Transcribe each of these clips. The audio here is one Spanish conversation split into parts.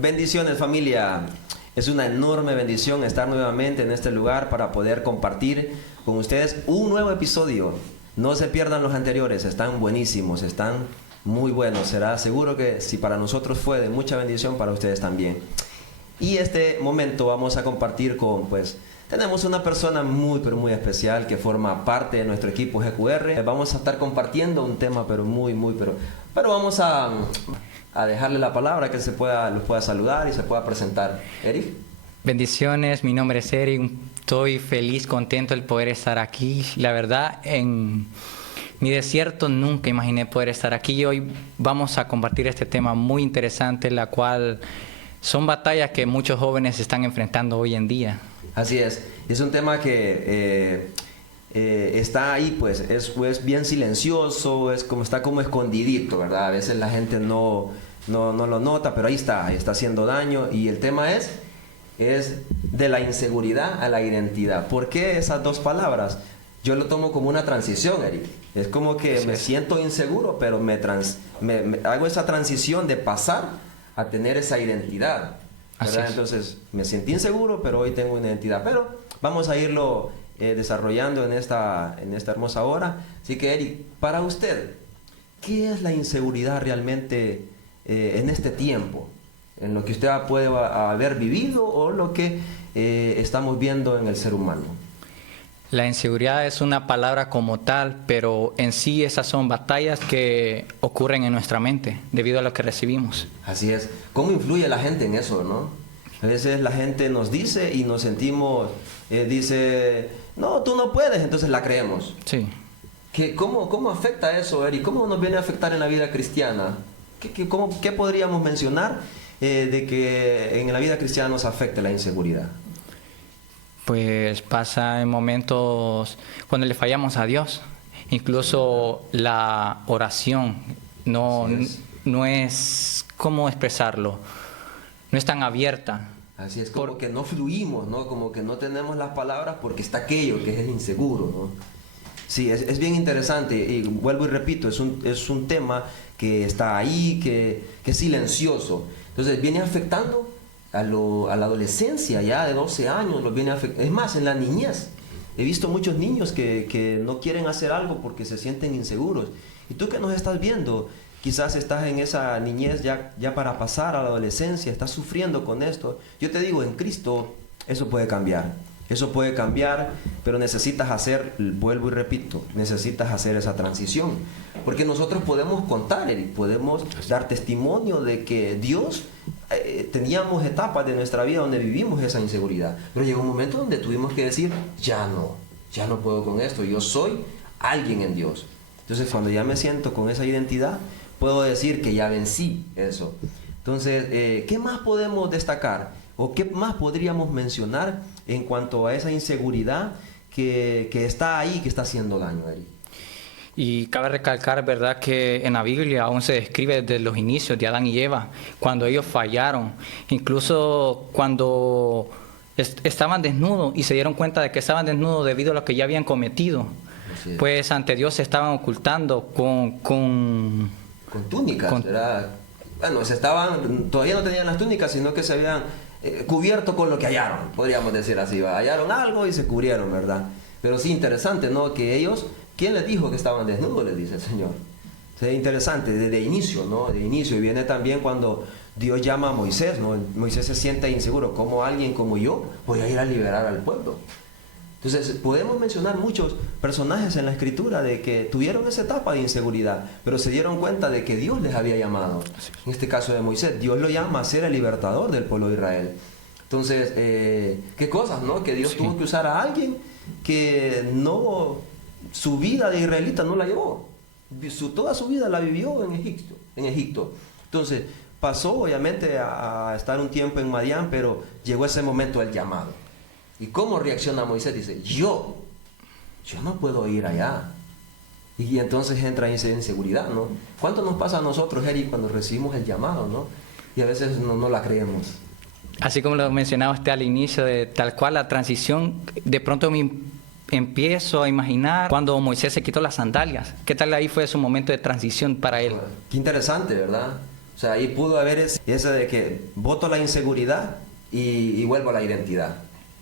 Bendiciones, familia. Es una enorme bendición estar nuevamente en este lugar para poder compartir con ustedes un nuevo episodio. No se pierdan los anteriores, están buenísimos, están muy buenos. Será seguro que si para nosotros fue de mucha bendición, para ustedes también. Y este momento vamos a compartir tenemos una persona muy, pero muy especial que forma parte de nuestro equipo GQR. Vamos a estar compartiendo un tema, pero pero vamos a dejarle la palabra, que los pueda saludar y se pueda presentar. Eric. Bendiciones, mi nombre es Eric. Estoy feliz, contento de poder estar aquí. La verdad, en mi desierto nunca imaginé poder estar aquí. Y hoy vamos a compartir este tema muy interesante, la cual son batallas que muchos jóvenes están enfrentando hoy en día. Así es. Es un tema que está ahí, pues es bien silencioso, está como escondidito, ¿verdad? A veces la gente no lo nota, pero ahí está haciendo daño. Y el tema es de la inseguridad a la identidad. ¿Por qué esas dos palabras? Yo lo tomo como una transición, Eric. Es como que me siento inseguro, pero me hago esa transición de pasar a tener esa identidad, ¿verdad? Entonces me sentí inseguro, pero hoy tengo una identidad. Pero vamos a irlo desarrollando en esta hermosa hora. Así que, Eric, para usted, ¿qué es la inseguridad realmente en este tiempo? En lo que usted puede haber vivido o lo que estamos viendo en el ser humano. La inseguridad es una palabra como tal, pero en sí esas son batallas que ocurren en nuestra mente debido a lo que recibimos. Así es. ¿Cómo influye la gente en eso, no? A veces la gente nos dice y nos sentimos, dice, no, tú no puedes, entonces la creemos. Sí. ¿Cómo afecta eso, Eric? ¿Cómo nos viene a afectar en la vida cristiana? ¿Qué podríamos mencionar de que en la vida cristiana nos afecte la inseguridad? Pues pasa en momentos cuando le fallamos a Dios. Incluso la oración no es, ¿cómo expresarlo? No es tan abierta. Así es, como que no fluimos, ¿no? Como que no tenemos las palabras porque está aquello que es el inseguro, ¿no? Sí, es bien interesante y vuelvo y repito, es un tema que está ahí, que es silencioso. Entonces viene afectando a la adolescencia ya de 12 años, los viene afectando. Es más, en la niñez. He visto muchos niños que no quieren hacer algo porque se sienten inseguros. Y tú que nos estás viendo, quizás estás en esa niñez ya para pasar a la adolescencia, estás sufriendo con esto. Yo te digo, en Cristo eso puede cambiar. Eso puede cambiar, pero necesitas hacer, vuelvo y repito, necesitas hacer esa transición. Porque nosotros podemos contar, Eric, podemos dar testimonio de que Dios, teníamos etapas de nuestra vida donde vivimos esa inseguridad. Pero llegó un momento donde tuvimos que decir, ya no puedo con esto, yo soy alguien en Dios. Entonces cuando ya me siento con esa identidad, puedo decir que ya vencí eso. Entonces, ¿qué más podemos destacar? ¿O qué más podríamos mencionar en cuanto a esa inseguridad que está ahí, que está haciendo daño, Eric? Y cabe recalcar, ¿verdad?, que en la Biblia aún se describe desde los inicios de Adán y Eva, cuando ellos fallaron, incluso cuando estaban desnudos y se dieron cuenta de que estaban desnudos debido a lo que ya habían cometido. Pues ante Dios se estaban ocultando con túnicas, ¿verdad? Bueno, todavía no tenían las túnicas, sino que se habían cubierto con lo que hallaron, podríamos decir así, ¿va? Hallaron algo y se cubrieron, ¿verdad? Pero sí, interesante, ¿no? Que ellos, ¿quién les dijo que estaban desnudos? Les dice el Señor. Es interesante, desde inicio, ¿no? De inicio, y viene también cuando Dios llama a Moisés, ¿no? Moisés se siente inseguro, ¿cómo alguien como yo voy a ir a liberar al pueblo? Entonces, podemos mencionar muchos personajes en la Escritura de que tuvieron esa etapa de inseguridad, pero se dieron cuenta de que Dios les había llamado. En este caso de Moisés, Dios lo llama a ser el libertador del pueblo de Israel. Entonces, qué cosas, ¿no? Que Dios tuvo que usar a alguien que su vida de israelita no la llevó. Toda su vida la vivió en Egipto. Entonces, pasó obviamente a estar un tiempo en Madián, pero llegó ese momento del llamado. ¿Y cómo reacciona Moisés? Dice, yo no puedo ir allá. Y entonces entra esa inseguridad, ¿no? ¿Cuánto nos pasa a nosotros, Eric, cuando recibimos el llamado, ¿no? Y a veces no la creemos. Así como lo mencionaba usted al inicio, de tal cual la transición, de pronto me empiezo a imaginar cuando Moisés se quitó las sandalias. ¿Qué tal ahí fue su momento de transición para él? Qué interesante, ¿verdad? O sea, ahí pudo haber ese de que voto la inseguridad y vuelvo a la identidad.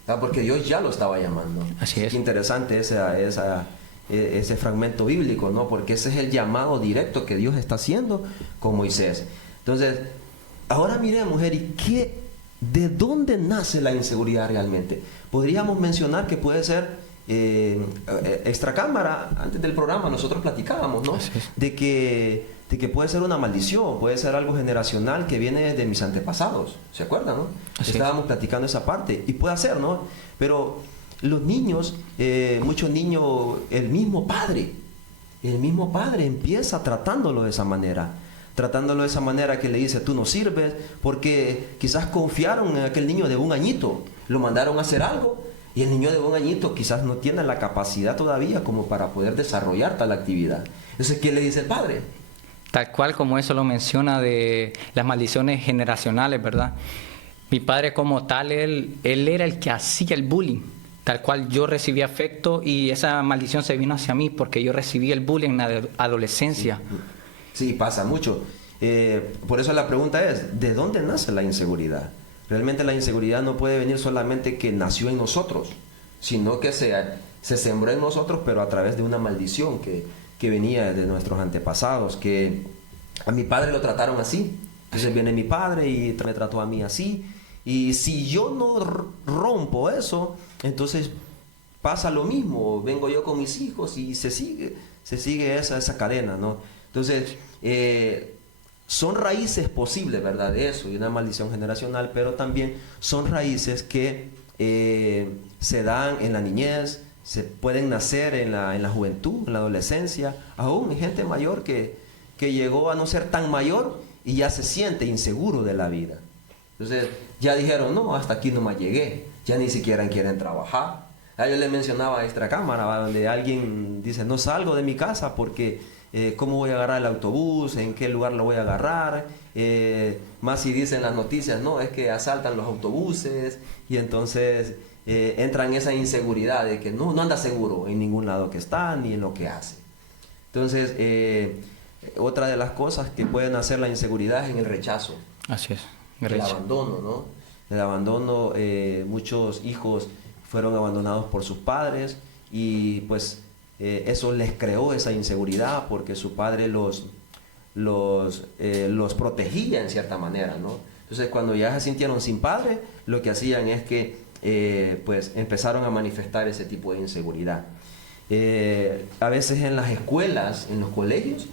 ¿Verdad? Porque Dios ya lo estaba llamando. Así es. Qué interesante ese fragmento bíblico, ¿no? Porque ese es el llamado directo que Dios está haciendo con Moisés. Entonces, ahora miremos, Eric, ¿de dónde nace la inseguridad realmente? Podríamos mencionar que puede ser extracámara. Antes del programa nosotros platicábamos, ¿no? De que puede ser una maldición, puede ser algo generacional que viene de mis antepasados. ¿Se acuerdan, no? Estábamos platicando esa parte. Y puede ser, ¿no? Pero los niños, muchos niños, el mismo padre empieza tratándolo de esa manera. Tratándolo de esa manera que le dice, tú no sirves, porque quizás confiaron en aquel niño de 1 añito, lo mandaron a hacer algo, y el niño de 1 añito quizás no tiene la capacidad todavía como para poder desarrollar tal actividad. Entonces, ¿qué le dice el padre? Tal cual como eso lo menciona de las maldiciones generacionales, ¿verdad? Mi padre como tal, él era el que hacía el bullying. Tal cual yo recibí afecto y esa maldición se vino hacia mí porque yo recibí el bullying en la adolescencia. Sí, pasa mucho. Por eso la pregunta es, ¿de dónde nace la inseguridad? Realmente la inseguridad no puede venir solamente que nació en nosotros, sino que se sembró en nosotros, pero a través de una maldición que venía de nuestros antepasados, que a mi padre lo trataron así. Entonces viene mi padre y me trató a mí así. Y si yo no rompo eso, entonces pasa lo mismo. Vengo yo con mis hijos y se sigue esa cadena, ¿no? Entonces, son raíces posibles, ¿verdad? De eso, y una maldición generacional, pero también son raíces que se dan en la niñez, se pueden nacer en la juventud, en la adolescencia, aún en gente mayor que llegó a no ser tan mayor y ya se siente inseguro de la vida. Entonces, ya dijeron, no, hasta aquí nomás llegué, ya ni siquiera quieren trabajar. Yo le mencionaba a extracámara, donde alguien dice, no salgo de mi casa porque cómo voy a agarrar el autobús, en qué lugar lo voy a agarrar, más si dicen las noticias, no, es que asaltan los autobuses, y entonces entra en esa inseguridad de que no anda seguro en ningún lado que está, ni en lo que hace. Entonces, otra de las cosas que pueden hacer la inseguridad es en el rechazo. Así es. El abandono, ¿no? El abandono, muchos hijos fueron abandonados por sus padres y pues eso les creó esa inseguridad porque su padre los protegía en cierta manera, ¿no? Entonces cuando ya se sintieron sin padre, lo que hacían es que pues empezaron a manifestar ese tipo de inseguridad. A veces en las escuelas, en los colegios,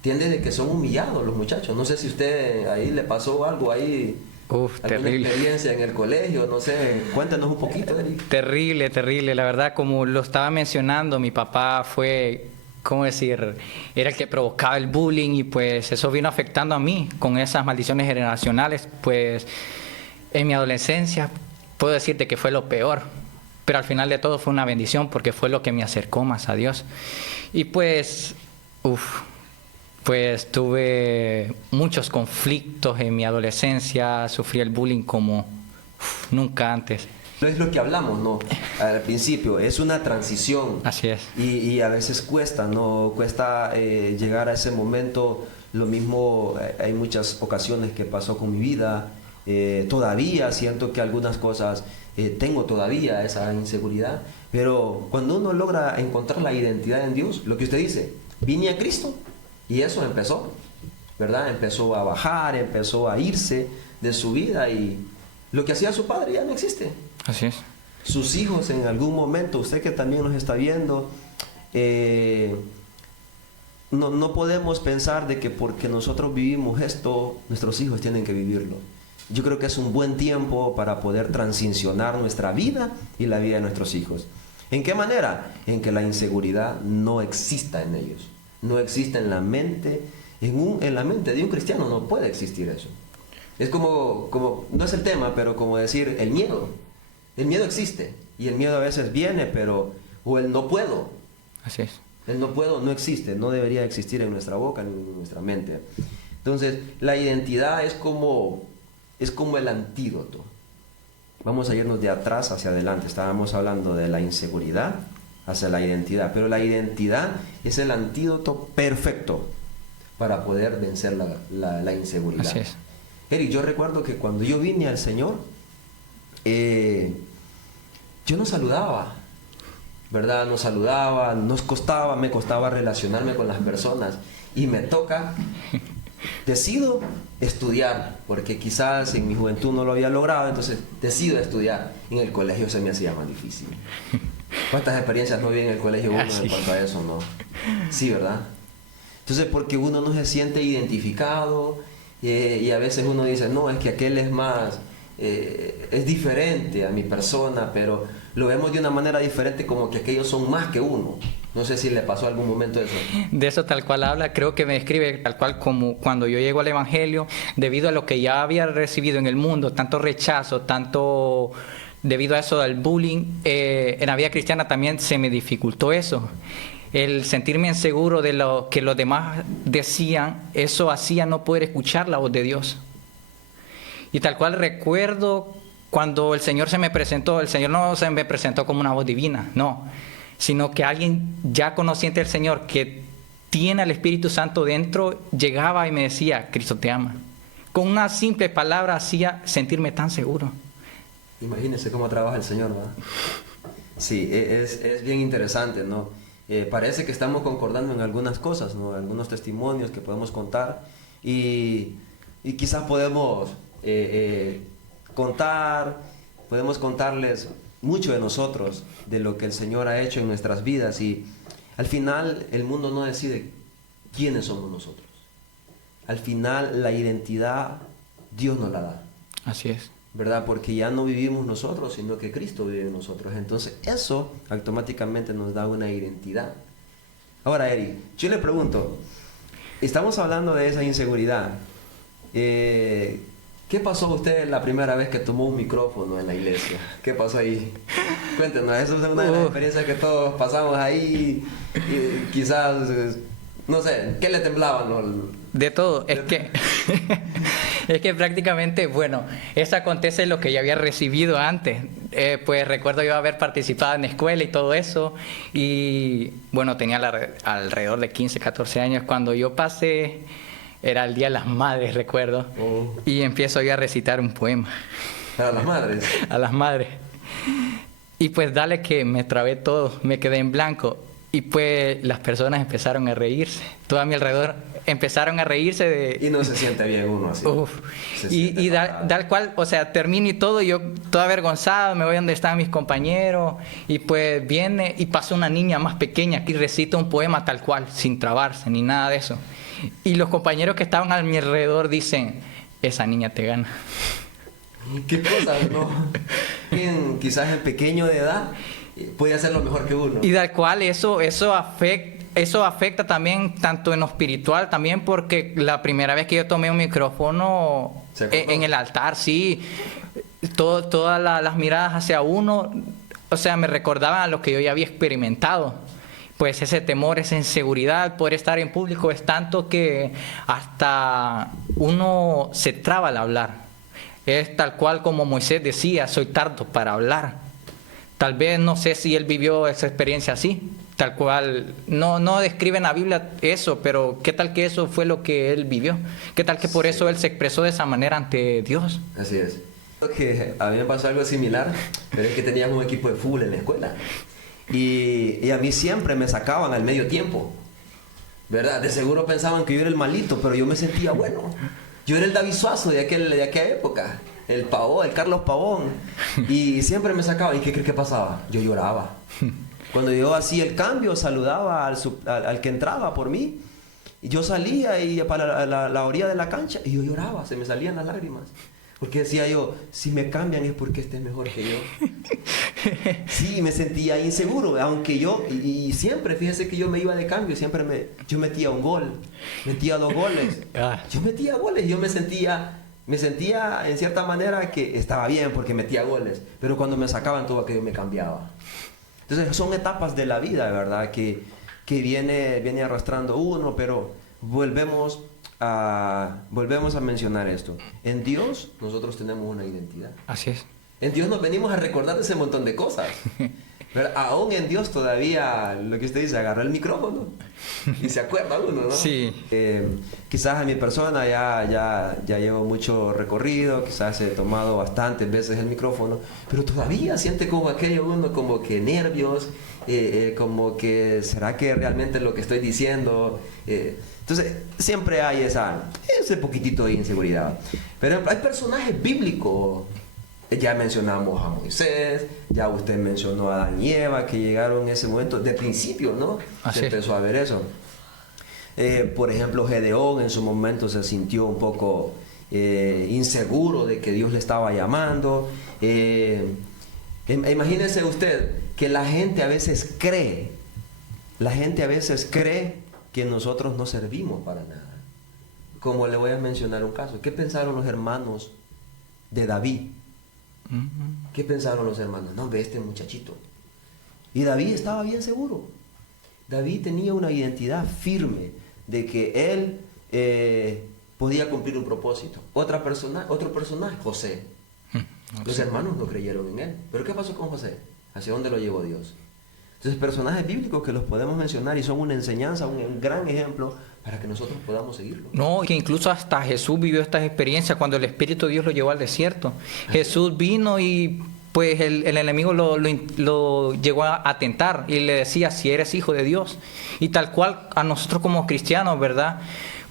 tiende de que son humillados los muchachos. No sé si usted ahí le pasó algo ahí. Terrible. Experiencia en el colegio, no sé, cuéntanos un poquito, Eric. Terrible, la verdad, como lo estaba mencionando, mi papá fue, ¿cómo decir? Era el que provocaba el bullying y pues eso vino afectando a mí con esas maldiciones generacionales, pues en mi adolescencia puedo decirte que fue lo peor, pero al final de todo fue una bendición porque fue lo que me acercó más a Dios. Y pues, pues tuve muchos conflictos en mi adolescencia, sufrí el bullying como nunca antes. Es lo que hablamos, ¿no? Al principio, es una transición. Así es. Y a veces cuesta, ¿no? Cuesta llegar a ese momento. Lo mismo, hay muchas ocasiones que pasó con mi vida. Todavía siento que algunas cosas, tengo todavía esa inseguridad. Pero cuando uno logra encontrar la identidad en Dios, lo que usted dice, vine a Cristo. Y eso empezó, ¿verdad? Empezó a bajar, empezó a irse de su vida y lo que hacía su padre ya no existe. Así es. Sus hijos en algún momento, usted que también nos está viendo, no podemos pensar de que porque nosotros vivimos esto, nuestros hijos tienen que vivirlo. Yo creo que es un buen tiempo para poder transicionar nuestra vida y la vida de nuestros hijos. ¿En qué manera? En que la inseguridad no exista en ellos. No existe en la mente, en la mente de un cristiano no puede existir eso. Es como, no es el tema, pero como decir el miedo. El miedo existe y el miedo a veces viene, o el no puedo. Así es. El no puedo no existe, no debería existir en nuestra boca ni en nuestra mente. Entonces, la identidad es como el antídoto. Vamos a irnos de atrás hacia adelante. Estábamos hablando de la inseguridad hacia la identidad, pero la identidad es el antídoto perfecto para poder vencer la inseguridad. Así es. Eric, yo recuerdo que cuando yo vine al Señor, yo no saludaba, ¿verdad? No saludaba, me costaba relacionarme con las personas. Y me toca, decido estudiar, porque quizás en mi juventud no lo había logrado, entonces decido estudiar. En el colegio se me hacía más difícil. ¿Cuántas experiencias no vi en el colegio uno en cuanto a eso, no? Sí, ¿verdad? Entonces, porque uno no se siente identificado y a veces uno dice, no, es que aquel es más, es diferente a mi persona, pero lo vemos de una manera diferente, como que aquellos son más que uno. No sé si le pasó algún momento eso. De eso tal cual habla, creo que me describe tal cual como cuando yo llego al Evangelio, debido a lo que ya había recibido en el mundo, tanto rechazo, tanto debido a eso del bullying, en la vida cristiana también se me dificultó eso. El sentirme inseguro de lo que los demás decían, eso hacía no poder escuchar la voz de Dios. Y tal cual recuerdo cuando el Señor se me presentó, el Señor no se me presentó como una voz divina, no, sino que alguien ya conociente del Señor, que tiene al Espíritu Santo dentro, llegaba y me decía, Cristo te ama. Con una simple palabra hacía sentirme tan seguro. Imagínense cómo trabaja el Señor, ¿verdad? Sí, es bien interesante, ¿no? Parece que estamos concordando en algunas cosas, ¿no? Algunos testimonios que podemos contar y quizás podemos podemos contarles mucho de nosotros, de lo que el Señor ha hecho en nuestras vidas, y al final el mundo no decide quiénes somos nosotros. Al final la identidad Dios nos la da. Así es. ¿Verdad? Porque ya no vivimos nosotros, sino que Cristo vive en nosotros. Entonces eso automáticamente nos da una identidad. Ahora, Eric, yo le pregunto, estamos hablando de esa inseguridad. ¿Qué pasó a usted la primera vez que tomó un micrófono en la iglesia? ¿Qué pasó ahí? Cuéntenos, eso es una de las experiencias que todos pasamos ahí. Y quizás, no sé, ¿qué le temblaban? De todo, es que prácticamente, bueno, eso acontece lo que yo había recibido antes. Pues recuerdo yo haber participado en escuela y todo eso, y bueno, tenía alrededor de 15, 14 años. Cuando yo pasé, era el Día de las Madres, recuerdo, y empiezo yo a recitar un poema. ¿A las madres? A las madres. Y pues dale que me trabé todo, me quedé en blanco, y pues las personas empezaron a reírse, todo a mi alrededor empezaron a reírse de... Y no se siente bien uno así. Y tal cual, o sea, termino y todo, yo todo avergonzado, me voy donde están mis compañeros, y pues viene y pasa una niña más pequeña que recita un poema tal cual, sin trabarse ni nada de eso. Y los compañeros que estaban a mi alrededor dicen, esa niña te gana. ¿Qué cosas, no? Quizás el pequeño de edad puede hacerlo mejor que uno. Y tal cual, eso afecta también, tanto en lo espiritual también, porque la primera vez que yo tomé un micrófono en el altar, sí, todas las miradas hacia uno, o sea, me recordaban a lo que yo ya había experimentado. Pues ese temor, esa inseguridad, poder estar en público es tanto que hasta uno se traba al hablar. Es tal cual como Moisés decía, soy tardo para hablar. Tal vez no sé si él vivió esa experiencia así, tal cual, no describe en la Biblia eso, pero ¿qué tal que eso fue lo que él vivió? ¿Qué tal que por eso él se expresó de esa manera ante Dios? Así es. Que a mí me pasó algo similar, pero es que teníamos un equipo de fútbol en la escuela. Y a mí siempre me sacaban al medio tiempo, ¿verdad? De seguro pensaban que yo era el malito, pero yo me sentía bueno. Yo era el David Suazo de aquella época, el Pavón, el Carlos Pavón. Y siempre me sacaban. ¿Y qué crees que pasaba? Yo lloraba. Cuando yo hacía el cambio, saludaba al que entraba por mí. Y yo salía y para la orilla de la cancha y yo lloraba, se me salían las lágrimas. Porque decía yo, si me cambian es porque este es mejor que yo. Sí, me sentía inseguro, aunque yo, y siempre, fíjese que yo me iba de cambio, siempre yo metía un gol, metía 2 goles. Yo metía goles, yo me sentía en cierta manera que estaba bien porque metía goles, pero cuando me sacaban todo aquello me cambiaba. Entonces son etapas de la vida, ¿verdad? Que viene arrastrando uno, pero volvemos a mencionar esto. En Dios nosotros tenemos una identidad. Así es. En Dios nos venimos a recordar de ese montón de cosas. Pero aún en Dios todavía, lo que usted dice, agarró el micrófono y se acuerda uno, ¿no? Sí. Quizás en mi persona ya llevo mucho recorrido, quizás he tomado bastantes veces el micrófono, pero todavía siente como aquello uno, como que nervios, como que, ¿será que realmente lo que estoy diciendo? Entonces, siempre hay ese poquitito de inseguridad. Pero hay personajes bíblicos. Ya mencionamos a Moisés, ya usted mencionó a Adán y Eva, que llegaron en ese momento, de principio, ¿no? Así se es. empezó a ver eso. Por ejemplo, Gedeón en su momento se sintió un poco inseguro de que Dios le estaba llamando. Imagínese usted que la gente a veces cree que nosotros no servimos para nada. Como le voy a mencionar un caso. ¿Qué pensaron los hermanos de David? ¿Qué pensaron los hermanos? No, ve este muchachito. Y David estaba bien seguro. David tenía una identidad firme de que él podía cumplir un propósito. Otro personaje, José. Los hermanos no creyeron en él. ¿Pero qué pasó con José? ¿Hacia dónde lo llevó Dios? Entonces, personajes bíblicos que los podemos mencionar y son una enseñanza, un gran ejemplo para que nosotros podamos seguirlo. No, que incluso hasta Jesús vivió estas experiencias cuando el Espíritu de Dios lo llevó al desierto. Jesús vino y pues el enemigo lo llegó a tentar y le decía, si eres hijo de Dios. Y tal cual a nosotros como cristianos, ¿verdad?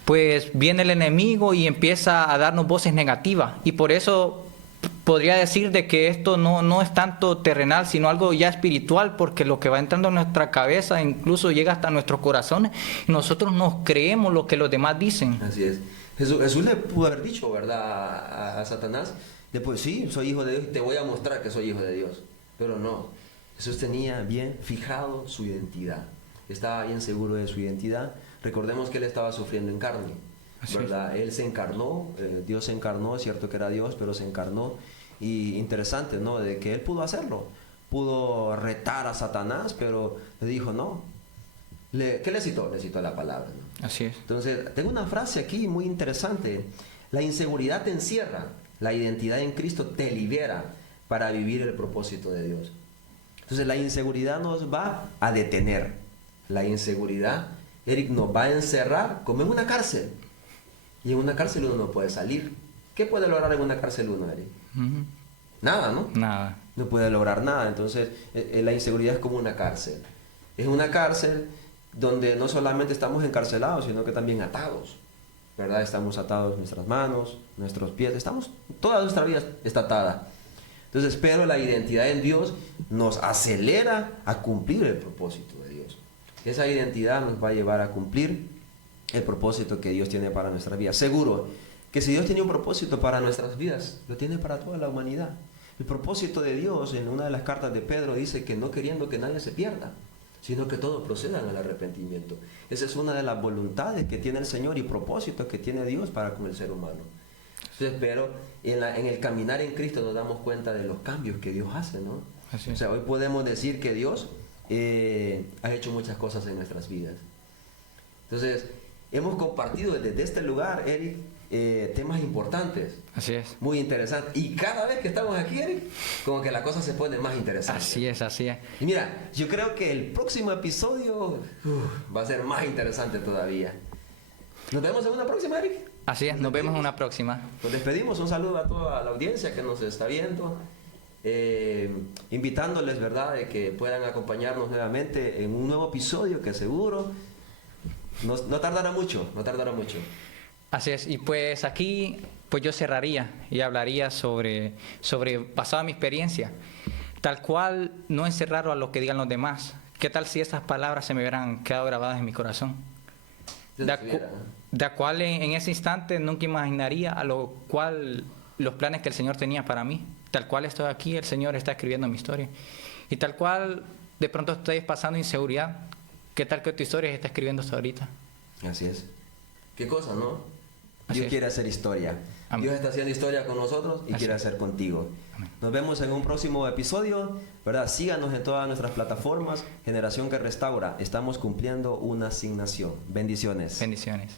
Pues viene el enemigo y empieza a darnos voces negativas. Y por eso podría decir de que esto no es tanto terrenal, sino algo ya espiritual, porque lo que va entrando en nuestra cabeza incluso llega hasta nuestros corazones y nosotros nos creemos lo que los demás dicen. Así es. Jesús le pudo haber dicho, ¿verdad? A Satanás, después, sí, soy hijo de Dios y te voy a mostrar que soy hijo de Dios. Pero no, Jesús tenía bien fijado su identidad. Estaba bien seguro de su identidad. Recordemos que él estaba sufriendo en carne, ¿verdad? Él se encarnó, Dios se encarnó, es cierto que era Dios, pero se encarnó. Y interesante, ¿no? De que él pudo hacerlo. Pudo retar a Satanás, pero le dijo no. ¿Qué le citó? Le citó la palabra, ¿no? Así es. Entonces, tengo una frase aquí muy interesante. La inseguridad te encierra, la identidad en Cristo te libera para vivir el propósito de Dios. Entonces, la inseguridad nos va a detener. La inseguridad, Eric, nos va a encerrar como en una cárcel. Y en una cárcel uno no puede salir. ¿Qué puede lograr en una cárcel uno, Eric? Nada, ¿no? Nada. No puede lograr nada. Entonces, la inseguridad es como una cárcel. Es una cárcel donde no solamente estamos encarcelados, sino que también atados, ¿verdad? Estamos atados nuestras manos, nuestros pies, toda nuestra vida está atada. Entonces, pero la identidad en Dios nos acelera a cumplir el propósito de Dios. Esa identidad nos va a llevar a cumplir el propósito que Dios tiene para nuestras vidas. Seguro que si Dios tiene un propósito para nuestras vidas, lo tiene para toda la humanidad. El propósito de Dios, en una de las cartas de Pedro, dice que no queriendo que nadie se pierda, sino que todos procedan al arrepentimiento. Esa es una de las voluntades que tiene el Señor y propósitos que tiene Dios para con el ser humano. Entonces, pero en el caminar en Cristo nos damos cuenta de los cambios que Dios hace, ¿no? Así O es. sea, hoy podemos decir que Dios ha hecho muchas cosas en nuestras vidas. Entonces, hemos compartido desde este lugar, Eric, temas importantes. Así es. Muy interesantes. Y cada vez que estamos aquí, Eric, como que la cosa se pone más interesante. Así es, así es. Y mira, yo creo que el próximo episodio va a ser más interesante todavía. Nos vemos en una próxima, Eric. Así es, nos vemos en una próxima. Nos despedimos, un saludo a toda la audiencia que nos está viendo. Invitándoles, ¿verdad?, de que puedan acompañarnos nuevamente en un nuevo episodio que seguro no tardará mucho, no tardará mucho. Así es, y pues aquí pues yo cerraría y hablaría sobre basada en mi experiencia, tal cual no encerrar a lo que digan los demás. ¿Qué tal si esas palabras se me hubieran quedado grabadas en mi corazón? De cual en ese instante nunca imaginaría a lo cual los planes que el Señor tenía para mí. Tal cual estoy aquí, el Señor está escribiendo mi historia. Y tal cual de pronto estoy pasando inseguridad, ¿qué tal que tu historia se está escribiendo hasta ahorita? Así es. ¿Qué cosa, no? Así Dios es. quiere hacer historia. Amén. Dios está haciendo historia con nosotros y Así quiere es. hacer contigo. Amén. Nos vemos en un próximo episodio, ¿verdad? Síganos en todas nuestras plataformas. Generación que Restaura. Estamos cumpliendo una asignación. Bendiciones. Bendiciones.